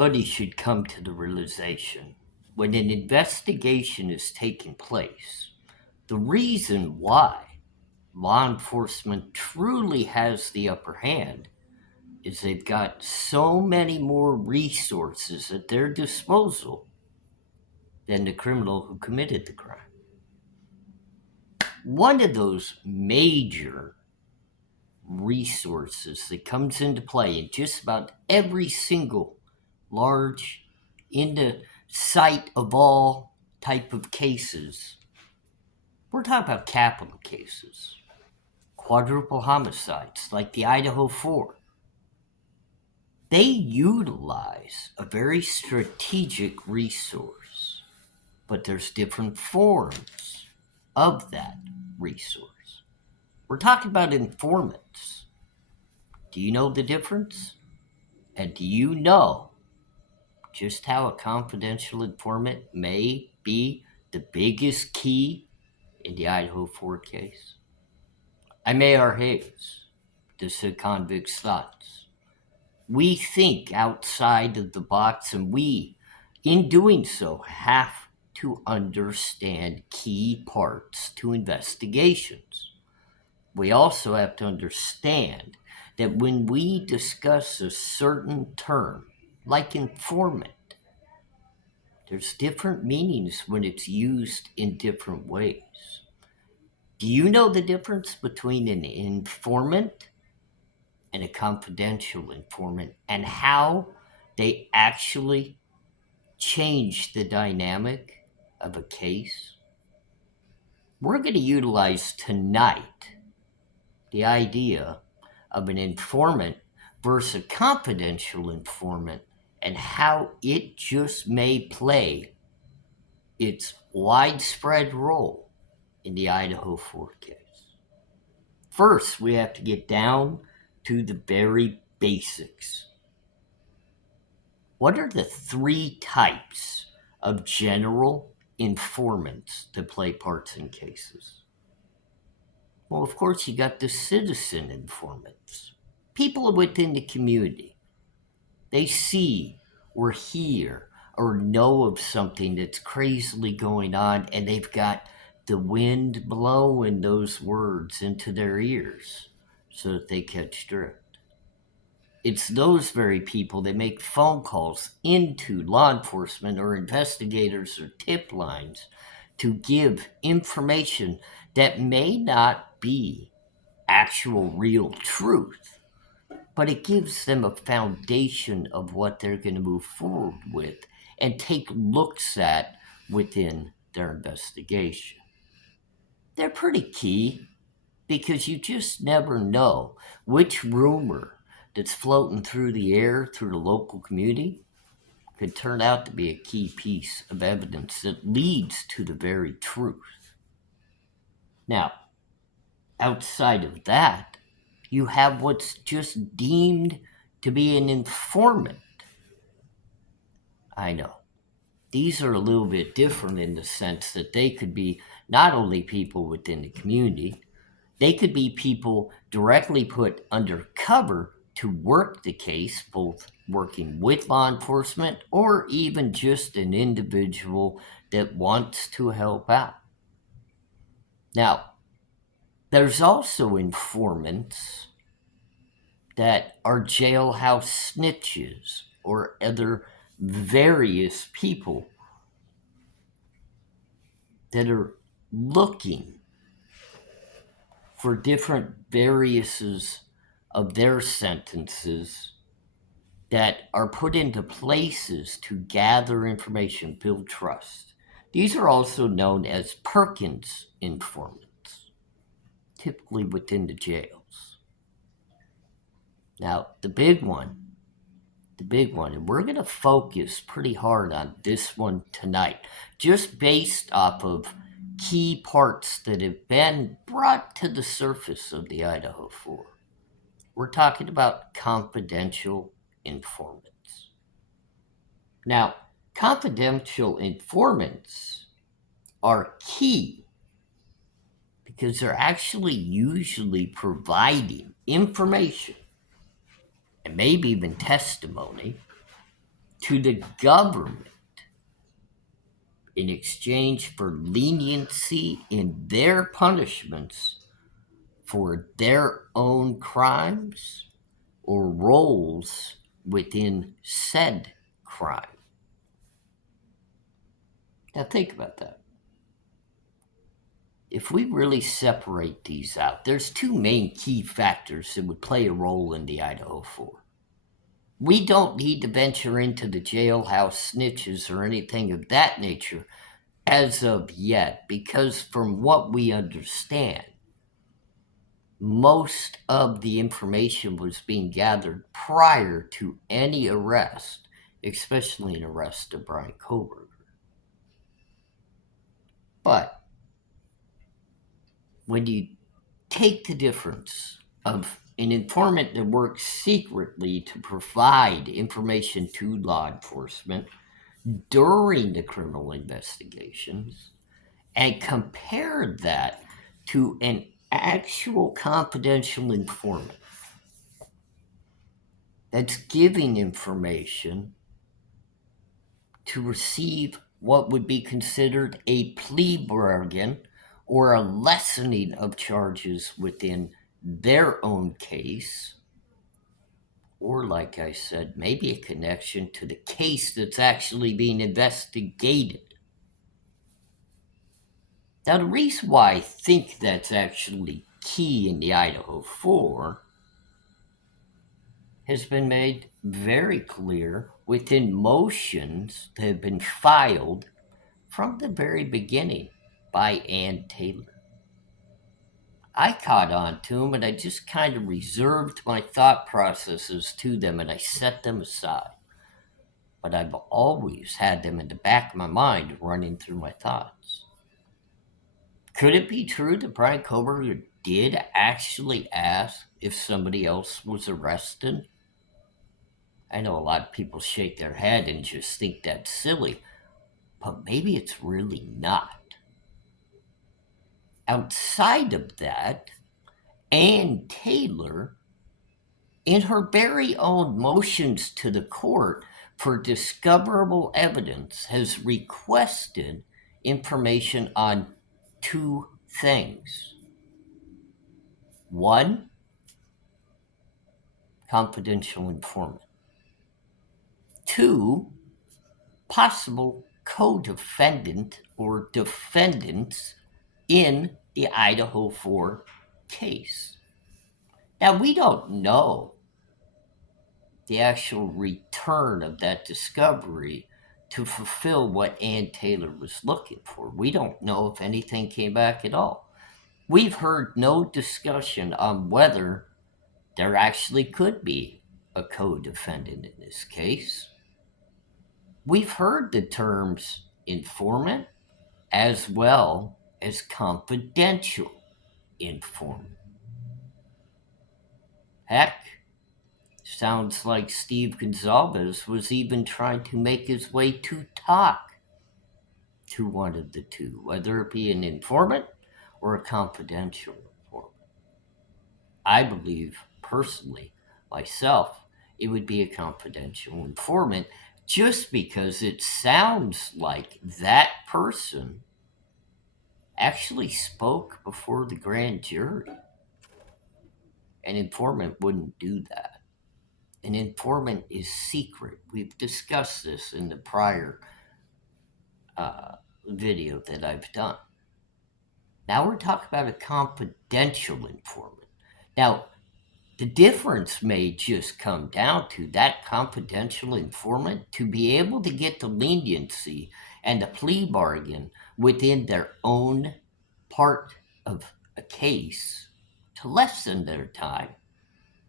everybody should come to the realization when an investigation is taking place, the reason why law enforcement truly has the upper hand is they've got so many more resources at their disposal than the criminal who committed the crime. One of those major resources that comes into play in just about every single large, in the sight of all type of cases, we're talking about capital cases, quadruple homicides like the Idaho 4. They utilize a very strategic resource, but there's different forms of that resource. We're talking about informants. Do you know the difference? And do you know just how a confidential informant may be the biggest key in the Idaho 4 case? I'm ARHayes. This is Convicts' Thoughts. We think outside of the box, and we, in doing so, have to understand key parts to investigations. We also have to understand that when we discuss a certain term, like informant, there's different meanings when it's used in different ways. Do you know the difference between an informant and a confidential informant, and how they actually change the dynamic of a case? We're going to utilize tonight the idea of an informant versus a confidential informant and how it just may play its widespread role in the Idaho 4 case. First, we have to get down to the very basics. What are the three types of general informants that play parts in cases? Well, of course, you got the citizen informants, people within the community. They see or hear or know of something that's crazily going on, and they've got the wind blowing those words into their ears so that they catch drift. It's those very people that make phone calls into law enforcement or investigators or tip lines to give information that may not be actual real truth, but it gives them a foundation of what they're going to move forward with and take looks at within their investigation. They're pretty key because you just never know which rumor that's floating through the air through the local community could turn out to be a key piece of evidence that leads to the very truth. Now, outside of that, you have what's just deemed to be an informant. I know. These are a little bit different in the sense that they could be not only people within the community, they could be people directly put undercover to work the case, both working with law enforcement or even just an individual that wants to help out. Now, there's also informants that are jailhouse snitches or other various people that are looking for different variouses of their sentences that are put into places to gather information, build trust. These are also known as Perkins informants, typically within the jails. Now, the big one, and we're going to focus pretty hard on this one tonight, just based off of key parts that have been brought to the surface of the Idaho 4. We're talking about confidential informants. Now, confidential informants are key because they're actually usually providing information and maybe even testimony to the government in exchange for leniency in their punishments for their own crimes or roles within said crime. Now, think about that. If we really separate these out, there's two main key factors that would play a role in the Idaho 4. We don't need to venture into the jailhouse snitches or anything of that nature as of yet, because from what we understand, most of the information was being gathered prior to any arrest, especially an arrest of Brian Koberger. But when you take the difference of an informant that works secretly to provide information to law enforcement during the criminal investigations and compare that to an actual confidential informant that's giving information to receive what would be considered a plea bargain or a lessening of charges within their own case, or like I said, maybe a connection to the case that's actually being investigated. Now, the reason why I think that's actually key in the Idaho 4 has been made very clear within motions that have been filed from the very beginning by Ann Taylor. I caught on to them and I just kind of reserved my thought processes to them and I set them aside. But I've always had them in the back of my mind running through my thoughts. Could it be true that Brian Koberger did actually ask if somebody else was arrested? I know a lot of people shake their head and just think that's silly, but maybe it's really not. Outside of that, Ann Taylor, in her very own motions to the court for discoverable evidence, has requested information on two things. One, confidential informant. Two, possible co-defendant or defendants in the Idaho 4 case. Now, we don't know the actual return of that discovery to fulfill what Ann Taylor was looking for. We don't know if anything came back at all. We've heard no discussion on whether there actually could be a co-defendant in this case. We've heard the terms informant as well as confidential informant. Heck, sounds like Steve Gonzalez was even trying to make his way to talk to one of the two, whether it be an informant or a confidential informant. I believe, personally, myself, it would be a confidential informant just because it sounds like that person actually spoke before the grand jury. An informant wouldn't do that. An informant is secret. We've discussed this in the prior video that I've done. Now we're talking about a confidential informant. Now, the difference may just come down to that confidential informant to be able to get the leniency and the plea bargain within their own part of a case to lessen their time,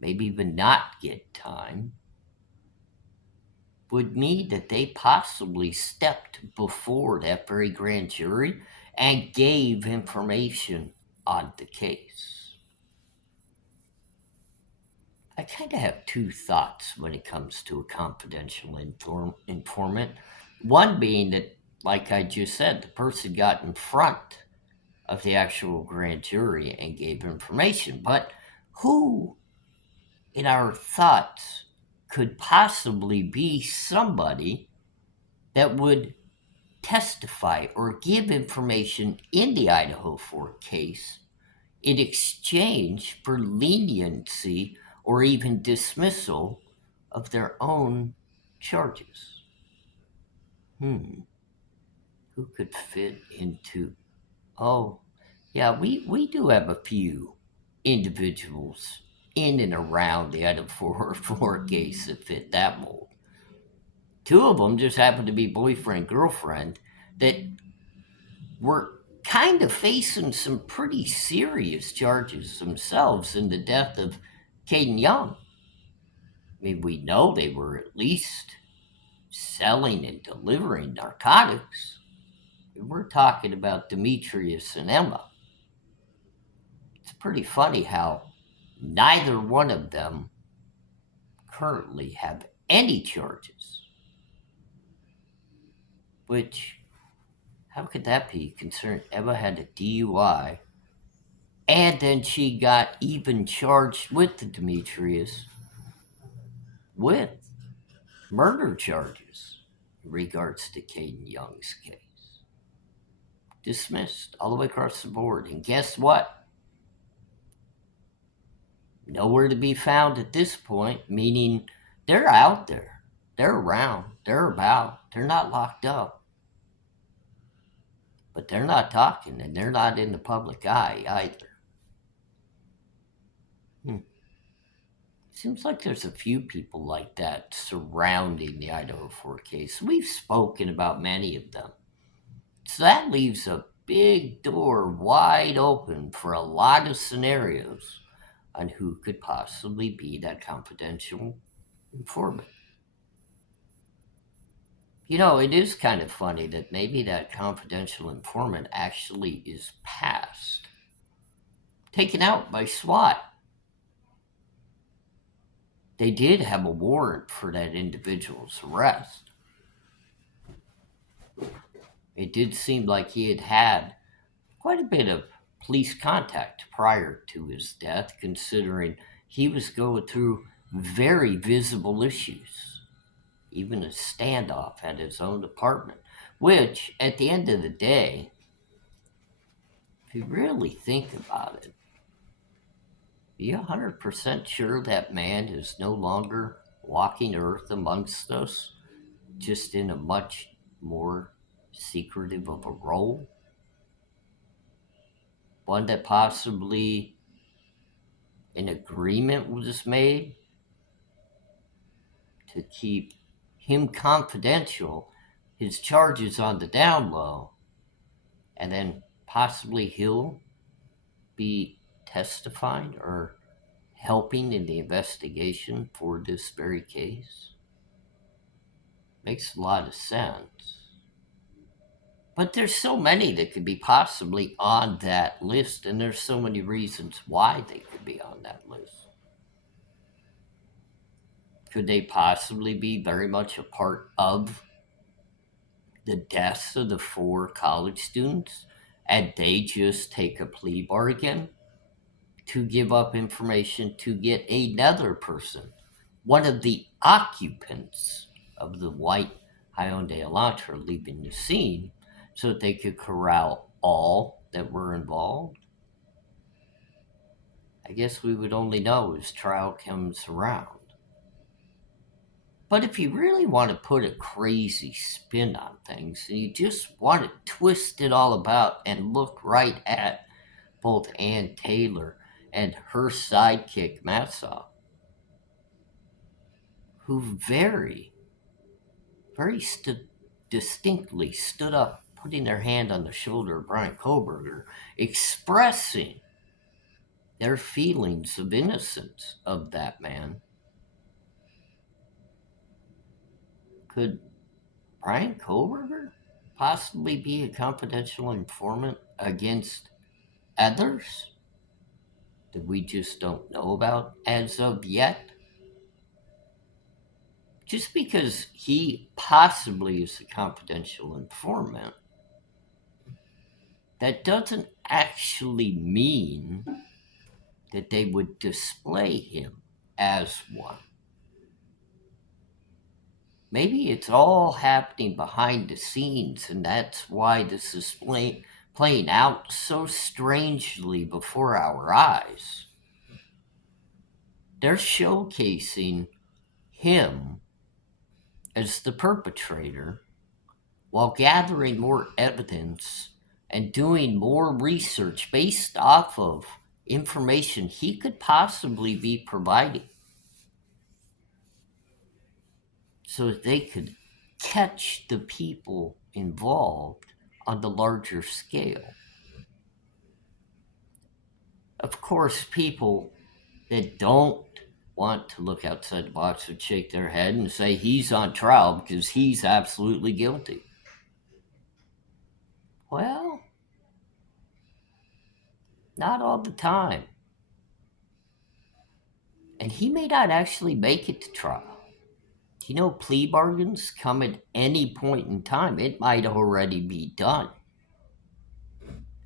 maybe even not get time, would mean that they possibly stepped before that very grand jury and gave information on the case. I kind of have two thoughts when it comes to a confidential informant. One being that, like I just said, the person got in front of the actual grand jury and gave information. But who in our thoughts could possibly be somebody that would testify or give information in the Idaho 4 case in exchange for leniency or even dismissal of their own charges. Who could fit into? Oh, yeah, we do have a few individuals in and around the Idaho 4 case that fit that mold. Two of them just happened to be boyfriend girlfriend that were kind of facing some pretty serious charges themselves in the death of Caden Young. I mean, we know they were at least selling and delivering narcotics. We're talking about Demetrius and Emma. It's pretty funny how neither one of them currently have any charges. Which, how could that be, considering Emma had a DUI and then she got even charged with the Demetrius with murder charges in regards to Caden Young's case. Dismissed all the way across the board. And guess what? Nowhere to be found at this point, meaning they're out there. They're around. They're about. They're not locked up. But they're not talking, and they're not in the public eye either. Seems like there's a few people like that surrounding the Idaho 4 case. We've spoken about many of them. So that leaves a big door wide open for a lot of scenarios on who could possibly be that confidential informant. You know, it is kind of funny that maybe that confidential informant actually is passed, taken out by SWAT. They did have a warrant for that individual's arrest. It did seem like he had had quite a bit of police contact prior to his death, considering he was going through very visible issues, even a standoff at his own apartment, which, at the end of the day, if you really think about it, are you 100% sure that man is no longer walking earth amongst us, just in a much more secretive of a role? One that possibly an agreement was made to keep him confidential, his charges on the down low, and then possibly he'll be testifying or helping in the investigation for this very case. Makes a lot of sense. But there's so many that could be possibly on that list, and there's so many reasons why they could be on that list. Could they possibly be very much a part of the deaths of the 4 college students, and they just take a plea bargain to give up information to get another person, one of the occupants of the white Hyundai Elantra, leaving the scene so that they could corral all that were involved? I guess we would only know as trial comes around. But if you really want to put a crazy spin on things, and you just want to twist it all about and look right at both Ann Taylor and her sidekick, Matsaw, who very, very distinctly stood up, putting their hand on the shoulder of Brian Koberger, expressing their feelings of innocence of that man. Could Brian Koberger possibly be a confidential informant against others that we just don't know about as of yet? Just because he possibly is a confidential informant, that doesn't actually mean that they would display him as one. Maybe it's all happening behind the scenes, and that's why this is playing out so strangely before our eyes. They're showcasing him as the perpetrator while gathering more evidence and doing more research based off of information he could possibly be providing so that they could catch the people involved on the larger scale. Of course, people that don't want to look outside the box would shake their head and say he's on trial because he's absolutely guilty. Well, not all the time. And he may not actually make it to trial. Plea bargains come at any point in time. It might already be done.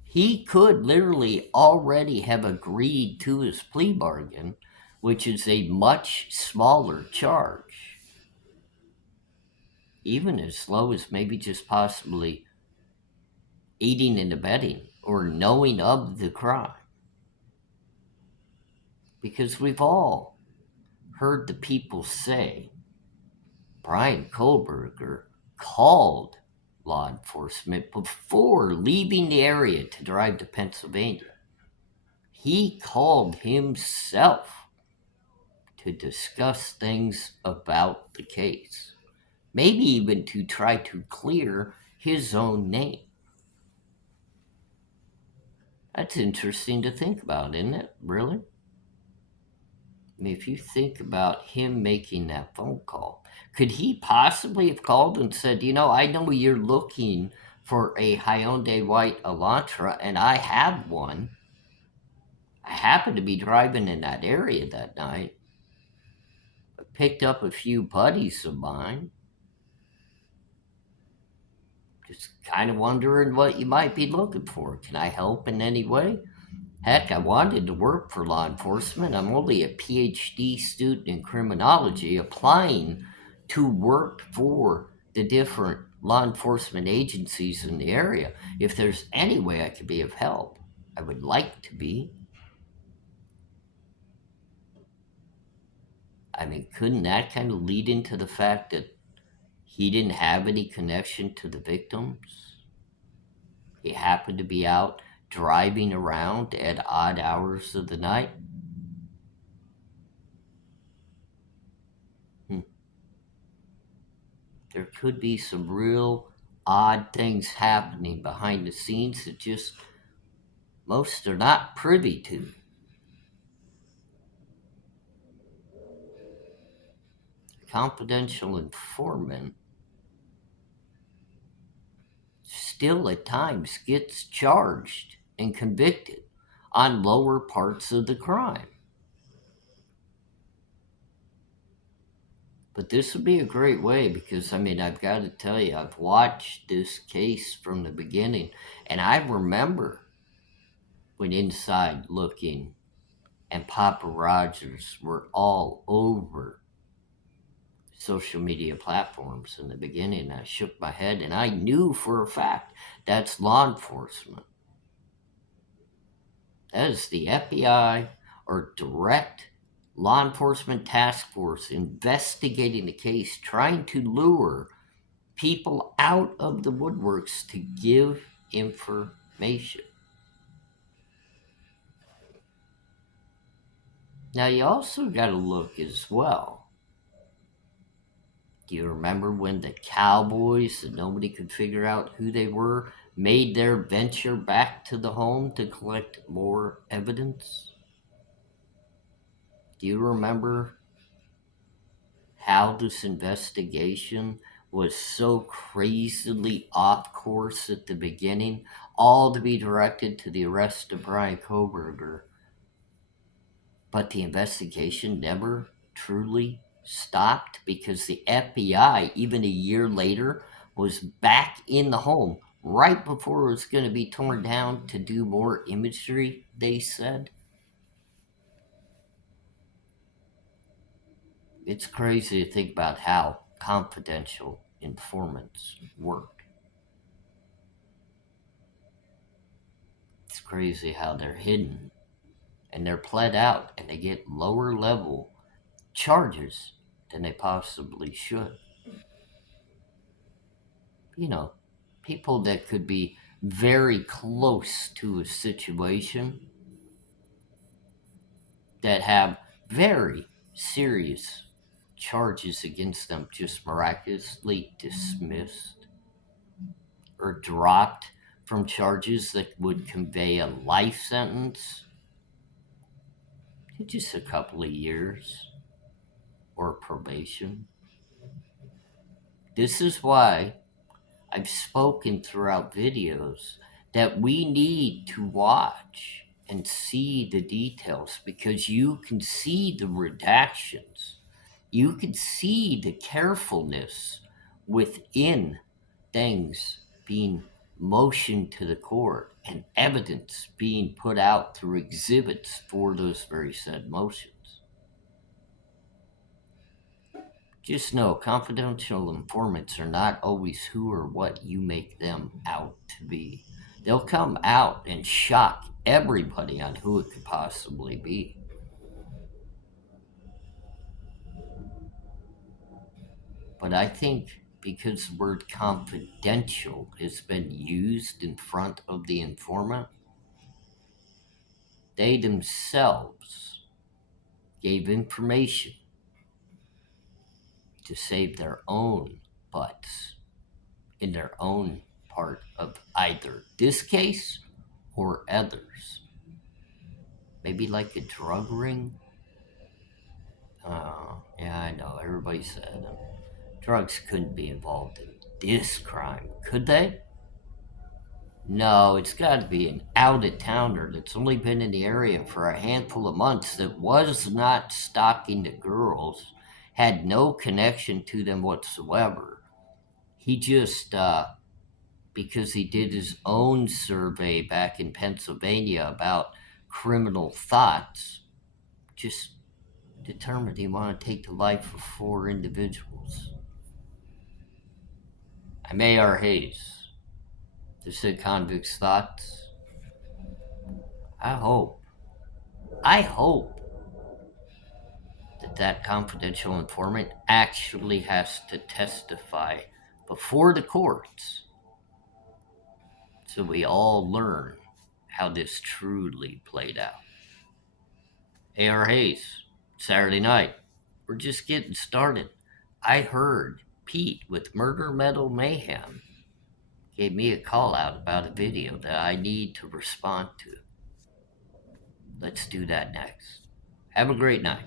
He could literally already have agreed to his plea bargain, which is a much smaller charge, even as low as maybe just possibly aiding and abetting or knowing of the crime. Because we've all heard the people say Bryan Kohberger called law enforcement before leaving the area to drive to Pennsylvania. He called himself to discuss things about the case, maybe even to try to clear his own name. That's interesting to think about, isn't it? Really? I mean, if you think about him making that phone call, could he possibly have called and said, I know you're looking for a Hyundai White Elantra, and I have one. I happened to be driving in that area that night. I picked up a few buddies of mine. Just kind of wondering what you might be looking for. Can I help in any way? Heck, I wanted to work for law enforcement. I'm only a PhD student in criminology applying to work for the different law enforcement agencies in the area. If there's any way I could be of help, I would like to be. I mean, couldn't that kind of lead into the fact that he didn't have any connection to the victims? He happened to be out driving around at odd hours of the night. There could be some real odd things happening behind the scenes that just most are not privy to. A confidential informant still at times gets charged and convicted on lower parts of the crime. But this would be a great way because, I've got to tell you, I've watched this case from the beginning, and I remember when Inside Looking and Papa Rogers were all over social media platforms in the beginning. I shook my head, and I knew for a fact that's law enforcement. That is the FBI or direct law enforcement task force investigating the case, trying to lure people out of the woodworks to give information. Now, you also got to look as well. Do you remember when the cowboys that nobody could figure out who they were made their venture back to the home to collect more evidence? Do you remember how this investigation was so crazily off course at the beginning, all to be directed to the arrest of Bryan Kohberger? But the investigation never truly stopped because the FBI, even a year later, was back in the home right before it was going to be torn down to do more imagery, they said. It's crazy to think about how confidential informants work. It's crazy how they're hidden and they're pled out and they get lower level charges than they possibly should. You know, people that could be very close to a situation that have very serious charges against them just miraculously dismissed or dropped from charges that would convey a life sentence to just a couple of years or probation. This is why I've spoken throughout videos that we need to watch and see the details because you can see the redactions. You can see the carefulness within things being motioned to the court and evidence being put out through exhibits for those very said motions. Just know confidential informants are not always who or what you make them out to be. They'll come out and shock everybody on who it could possibly be. But I think because the word confidential has been used in front of the informant, they themselves gave information to save their own butts in their own part of either this case or others. Maybe like a drug ring. Yeah, I know. Everybody said drugs couldn't be involved in this crime, could they? No, it's got to be an out-of-towner that's only been in the area for a handful of months that was not stalking the girls, had no connection to them whatsoever. He just, because he did his own survey back in Pennsylvania about criminal thoughts, just determined he wanted to take the life of 4 individuals. I'm ARHayes. This is Convicts Thoughts. I hope that confidential informant actually has to testify before the courts so we all learn how this truly played out. ARHayes, Saturday night. We're just getting started. I heard Pete with Murder Metal Mayhem gave me a call out about a video that I need to respond to. Let's do that next. Have a great night.